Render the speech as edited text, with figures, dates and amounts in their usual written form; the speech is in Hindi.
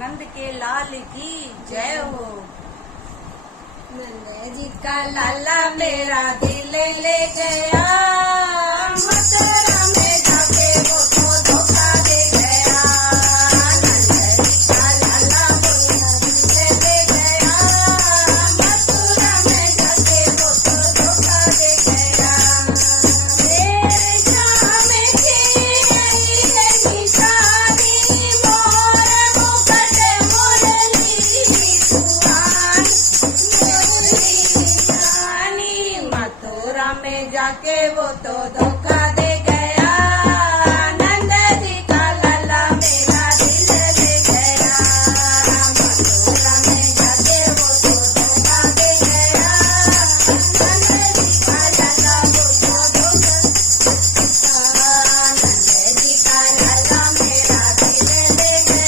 नंद के लाल की जय हो। नंद जी का लाला मेरा दिल ले गया।